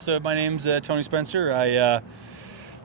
So my name's Tony Spencer. I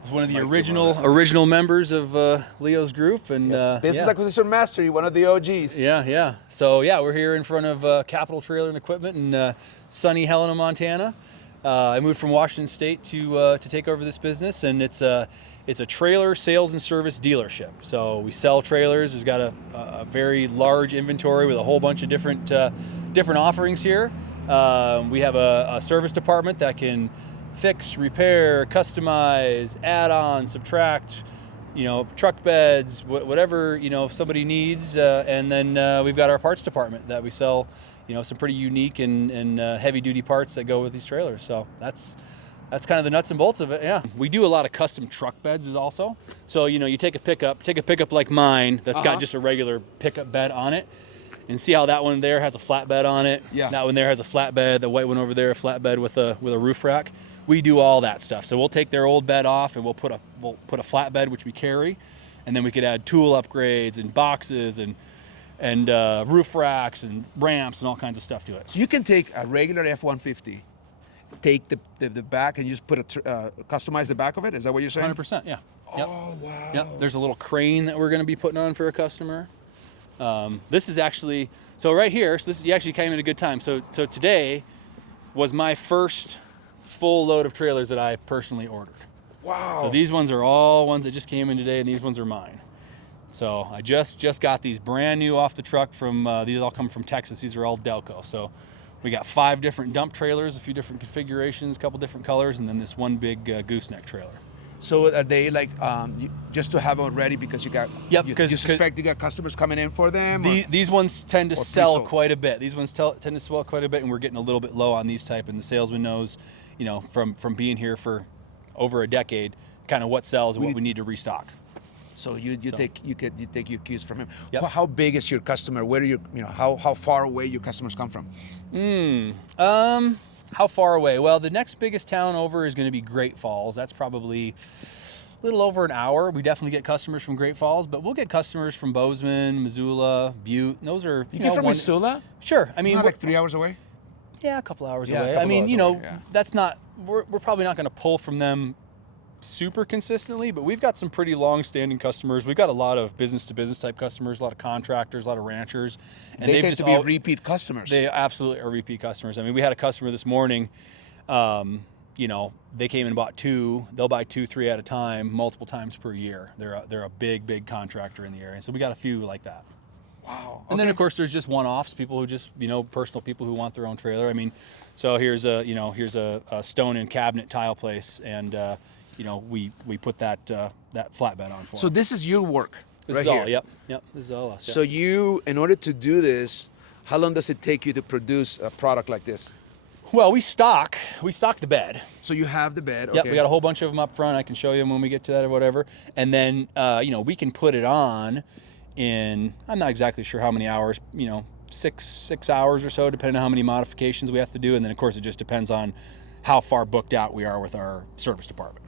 was one of the original members of Leo's group, and Business Acquisition Mastery, one of the OGs. yeah. So yeah, we're here in front of Capital Trailer and Equipment in sunny Helena, Montana. I moved from Washington State to take over this business, and it's a trailer sales and service dealership. So we sell trailers. We've got a very large inventory with a whole bunch of different offerings here. We have a service department that can fix, repair, customize, add on, subtract, truck beds, whatever, if somebody needs. And then we've got our parts department that we sell, some pretty unique and heavy duty parts that go with these trailers. So that's kind of the nuts and bolts of it. Yeah. We do a lot of custom truck beds also. So, you take a pickup like mine that's got just a regular pickup bed on it. And see how that one there has a flatbed on it? Yeah. That one there has a flatbed. The white one over there, a flatbed with a roof rack. We do all that stuff. So we'll take their old bed off and we'll put a flatbed, which we carry, and then we could add tool upgrades and boxes and roof racks and ramps and all kinds of stuff to it. So you can take a regular F-150, take the back and you just customize the back of it? Is that what you're saying? 100%, yeah. Oh, wow. Yep. There's a little crane that we're going to be putting on for a customer. This is actually, so right here, you actually came at a good time. So today was my first full load of trailers that I personally ordered. Wow. So these ones are all ones that just came in today, and these ones are mine. So I just got these brand new off the truck from, these all come from Texas. These are all Delco. So we got 5 different dump trailers, a few different configurations, a couple different colors, and then this one big gooseneck trailer. So are they like just to have them ready because you got? Yep. You suspect you got customers coming in for them? These ones tend to sell pre-sold? quite a bit. These ones tend to sell quite a bit, and we're getting a little bit low on these type. And the salesman knows, from being here for over a decade, kind of what sells and what we need to restock. So you take your cues from him. Yep. How big is your customer? Where do how far away your customers come from? How far away? Well, the next biggest town over is going to be Great Falls. That's probably a little over an hour. We definitely get customers from Great Falls, but we'll get customers from Bozeman, Missoula, Butte. Those are You get from Missoula? Sure. I mean, Isn't that like 3 hours away? Yeah, a couple hours Yeah, a away. couple hours away, yeah. That's not. We're probably not going to pull from them super consistently, but we've got some pretty long-standing customers. We've got a lot of business-to-business type customers, a lot of contractors, a lot of ranchers, and they tend to be repeat customers. They absolutely are repeat customers. I mean, we had a customer this morning. They came and bought 2. They'll buy 2, 3 at a time, multiple times per year. They're a big contractor in the area. So we got a few like that. Wow. And then of course there's just one-offs, people who just, personal people who want their own trailer. I mean, so here's a stone and cabinet tile place, and we put that flatbed on for So them. this is your work. This right is all. here. Yep. This is all us. So in order to do this, how long does it take you to produce a product like this? Well, we stock the bed. So you have the bed. Okay. Yep, we got a whole bunch of them up front. I can show you them when we get to that or whatever. And then, we can put it on in, I'm not exactly sure how many hours, 6 hours or so, depending on how many modifications we have to do. And then, of course, it just depends on how far booked out we are with our service department.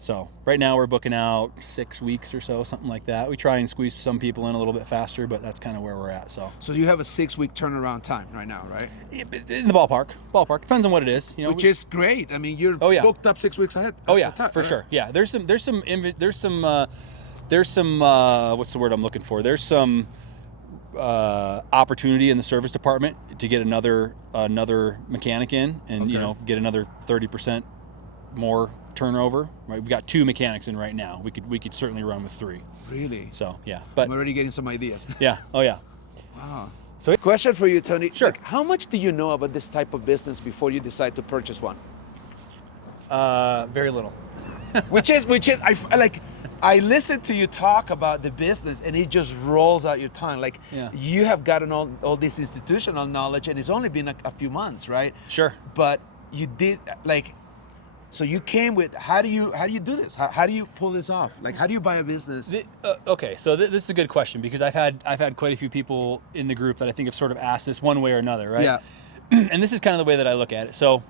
So right now we're booking out 6 weeks or so, something like that. We try and squeeze some people in a little bit faster, but that's kind of where we're at. So you have a 6-week turnaround time right now, right? In the ballpark. Depends on what it is. Which is great. I mean, you're booked up 6 weeks ahead. Oh yeah, for sure. Yeah, there's some what's the word I'm looking for? There's some opportunity in the service department to get another mechanic in, and get another 30% more turnover. Right, we've got 2 mechanics in right now. We could certainly run with 3. Really? So yeah, but I'm already getting some ideas. Yeah. Oh yeah. Wow. So question for you, Tony. Sure. Like, how much do you know about this type of business before you decide to purchase one? Very little. which is I listen to you talk about the business and it just rolls out your tongue. Like you have gotten all this institutional knowledge, and it's only been a few months, right? Sure. But you did so you came with, how do you do this? How do you pull this off? Like, how do you buy a business? Okay, so this is a good question, because I've had quite a few people in the group that I think have sort of asked this one way or another, right? Yeah. And this is kind of the way that I look at it. So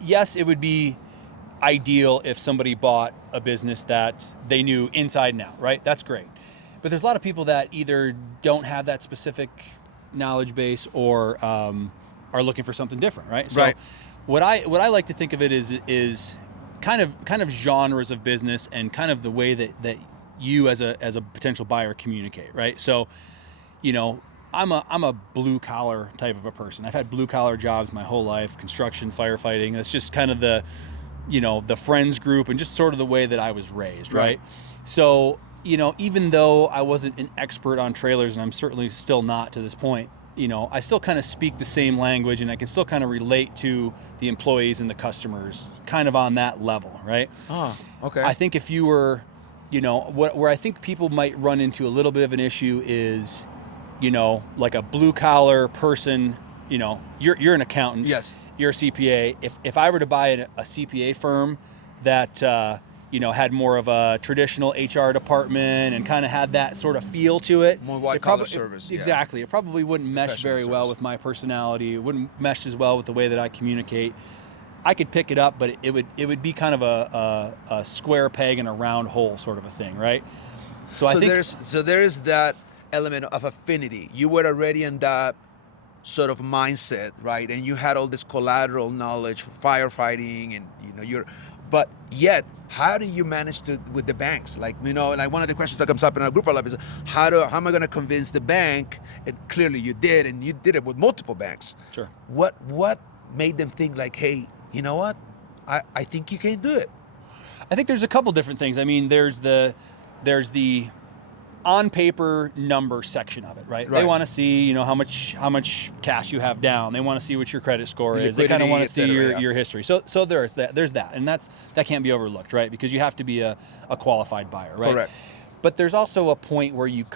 yes, it would be ideal if somebody bought a business that they knew inside and out, right? That's great. But there's a lot of people that either don't have that specific knowledge base or are looking for something different, right? So right. what I like to think of it is kind of genres of business and kind of the way that you as a potential buyer communicate, right? So, you know, I'm a blue collar type of a person. I've had blue collar jobs my whole life, construction, firefighting. That's just kind of the, you know, the friends group and just sort of the way that I was raised, right? So, you know, even though I wasn't an expert on trailers, and I'm certainly still not to this point, you know, I still kind of speak the same language, and I can still kind of relate to the employees and the customers kind of on that level, right? Oh, okay. I think if you were, you know, where I think people might run into a little bit of an issue is, you know, like a blue collar person, you know, you're an accountant. Yes. You're a CPA. If I were to buy a CPA firm that, you know, had more of a traditional HR department and kind of had that sort of feel to it. More white collar service. Exactly. It probably wouldn't mesh very well with my personality. It wouldn't mesh as well with the way that I communicate. I could pick it up, but it would be kind of a square peg in a round hole sort of a thing, right? So I think there's that element of affinity. You were already in that sort of mindset, right? And you had all this collateral knowledge, firefighting, and you know but yet, how do you manage to with the banks? Like, you know, like one of the questions that comes up in our group a lot is how am I going to convince the bank? And clearly you did, and you did it with multiple banks. Sure. What made them think like, hey, you know what? I think you can do it. I think there's a couple different things. I mean, there's the on paper number section of it, right? They want to see, you know, how much cash you have down. They want to see what your credit score is. They kind of want to see your history. So there's that, and that can't be overlooked, right? Because you have to be a qualified buyer, right? Correct. But there's also a point where you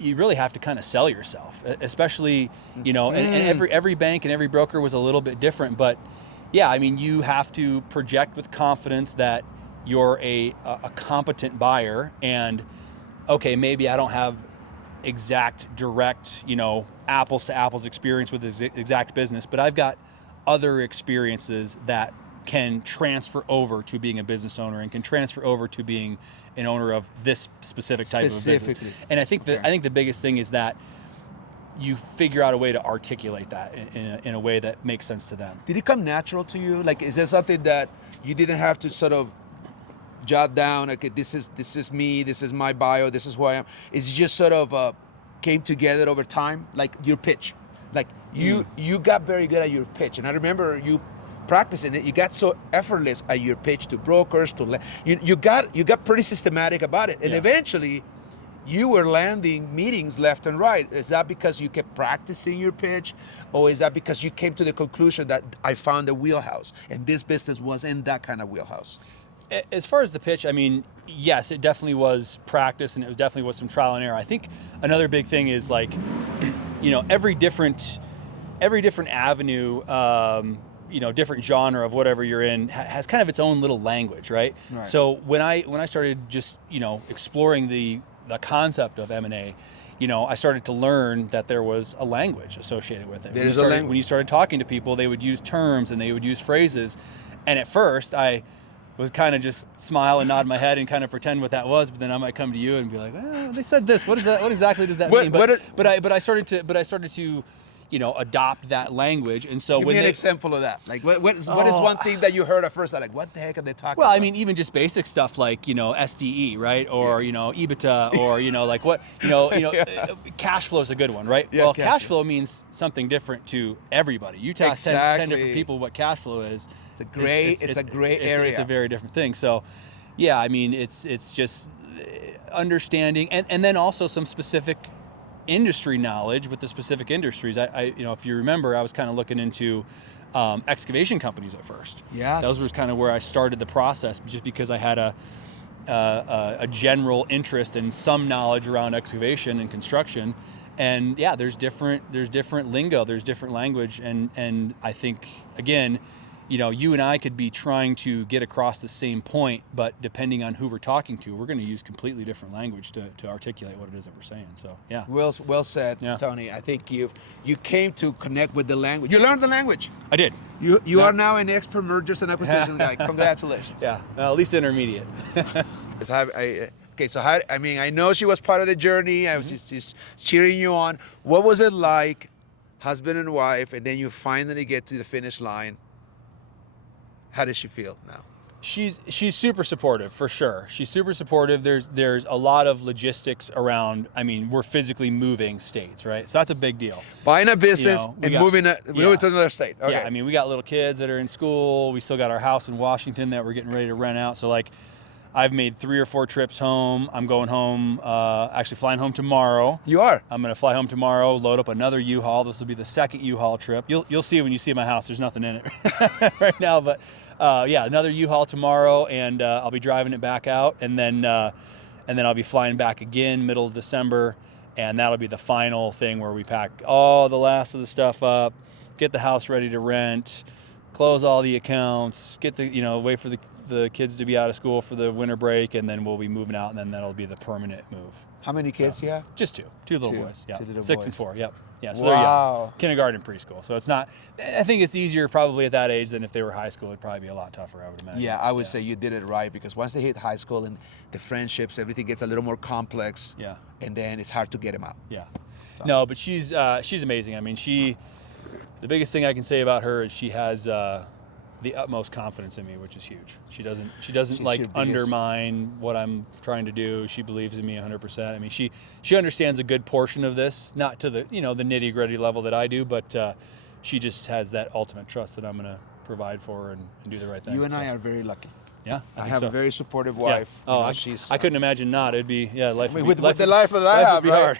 really have to kind of sell yourself, especially, you know, and every bank and every broker was a little bit different, but yeah, I mean, you have to project with confidence that you're a competent buyer, and okay, maybe I don't have exact, direct, you know, apples to apples experience with this exact business, but I've got other experiences that can transfer over to being a business owner and can transfer over to being an owner of this specific type of business. And I think the biggest thing is that you figure out a way to articulate that in a way that makes sense to them. Did it come natural to you? Like, is there something that you didn't have to sort of jot down, okay, this is me, this is my bio, this is who I am? It's just sort of came together over time, like your pitch. Like you got very good at your pitch, and I remember you practicing it. You got so effortless at your pitch to brokers, you got pretty systematic about it, and eventually you were landing meetings left and right. Is that because you kept practicing your pitch, or is that because you came to the conclusion that I found a wheelhouse and this business was in that kind of wheelhouse? As far as the pitch, I mean, yes, it definitely was practice, and it definitely was some trial and error. I think another big thing is, like, you know, every different avenue, you know, different genre of whatever you're in has kind of its own little language, right? So when I started just, you know, exploring the concept of M&A, you know, I started to learn that there was a language associated with it. When you started talking to people, they would use terms and they would use phrases, and at first I was kind of just smile and nod my head and kind of pretend what that was, but then I might come to you and be like, "Oh, they said this. What is that? What exactly does that mean?" But I started to, you know, adopt that language, and so give me an example of that. Like, what is one thing that you heard at first? Like, what the heck are they talking about? Well, I mean, even just basic stuff like, you know, SDE, right, or you know, EBITDA, or you know, like what, you know, cash flow is a good one, right? Yeah, well, cash flow means something different to everybody. You tell 10 different people what cash flow is. It's a gray area. It's a very different thing. So, yeah, I mean, it's just understanding, and then also some specific industry knowledge with the specific industries. I you know, if you remember, I was kind of looking into excavation companies at first. Yes. Those was kind of where I started the process, just because I had a general interest and some knowledge around excavation and construction. And yeah, there's different lingo, there's different language, and I think, again, you know, you and I could be trying to get across the same point, but depending on who we're talking to, we're going to use completely different language to articulate what it is that we're saying. So, yeah. Well said, Tony. I think you came to connect with the language. You learned the language. I did. You are now an expert mergers and acquisition guy. Congratulations. Yeah, well, at least intermediate. I know she was part of the journey. I was just cheering you on. What was it like, husband and wife, and then you finally get to the finish line? How does she feel now? She's super supportive for sure. She's super supportive. There's a lot of logistics around. I mean, we're physically moving states, right? So that's a big deal. Buying a business and moving to another state. Okay. Yeah, I mean, we got little kids that are in school. We still got our house in Washington that we're getting ready to rent out. So like, I've made 3 or 4 trips home. I'm going home, actually flying home tomorrow. You are? I'm gonna fly home tomorrow, load up another U-Haul. This will be the second U-Haul trip. You'll see when you see my house. There's nothing in it right now, but yeah, another U-Haul tomorrow, and I'll be driving it back out, and then I'll be flying back again middle of December, and that'll be the final thing where we pack all the last of the stuff up, get the house ready to rent, close all the accounts, get the wait for the kids to be out of school for the winter break, and then we'll be moving out, and then that'll be the permanent move. How many kids do you have? Just two little boys. Yeah, 2 little 6 boys. and 4. Yep. Yeah, so Wow. they're young. Kindergarten, preschool. So it's not. I think it's easier probably at that age than if they were high school. It'd probably be a lot tougher, I would imagine. Yeah, I would say you did it right, because once they hit high school and the friendships, everything gets a little more complex. Yeah. And then it's hard to get them out. Yeah. No, but she's amazing. I mean, the biggest thing I can say about her is she has the utmost confidence in me, which is huge. She doesn't She's like your biggest- undermine what I'm trying to do. She believes in me 100%. I mean, she understands a good portion of this, not to the the nitty gritty level that I do, but she just has that ultimate trust that I'm going to provide for her and do the right thing. You and I are very lucky. Yeah, I think have so. a very supportive Yeah. wife. Oh, You know, I couldn't imagine not. It'd be life. I mean, would with the life that I life have, would be right? hard.